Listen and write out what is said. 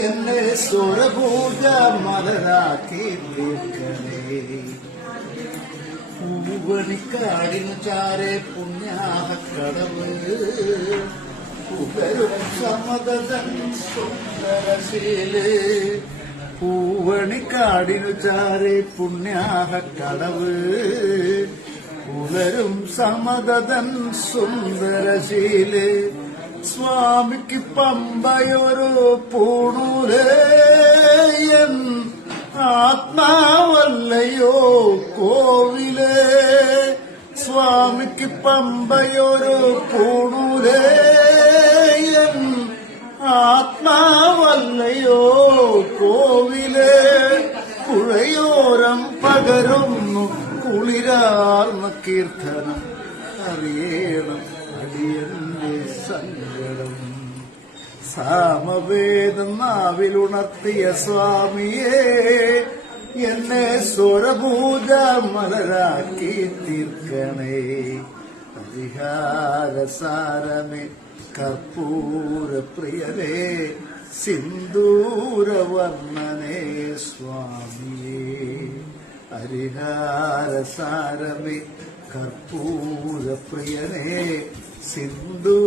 എന്നെ സ്വരപൂജ മലരാക്കി തീർക്കണേ. പൂവണിക്കാടിനു ചാരെ പുണ്യാഹക്കടവ് പുകരും സമതൻ സുന്ദരശീല്. പൂവണിക്കാടിനു ചാരെ പുണ്യാഹക്കടവ് പുലരും സമതൻ സുന്ദരശീല്. സ്വാമിക്ക് പമ്പയൊരു പൂണൂലേയൻ ആത്മാവല്ലയോ കോവിലേ. സ്വാമിക്ക് പമ്പയൊരു പൂണൂലേയൻ ആത്മാവല്ലയോ കോവിലേ. പുഴയോരം പകരുന്നു കുളിരാർന്ന കീർത്തനം അറിയണം അടിയന്റെ സങ്കടം. സാമവേദം നാവിലുണർത്തിയ സ്വാമിയേ എന്നെ സ്വരപൂജ മലരാക്കി തീർക്കണേ. പരിഹാരസാരമേ കർപ്പൂരപ്രിയരേ സിന്ദൂരവർണ്ണനേ സ്വാമിയേ. ഹരിഹാരസാരമേ കർപ്പൂരപ്രിയനേ സിന്ദൂ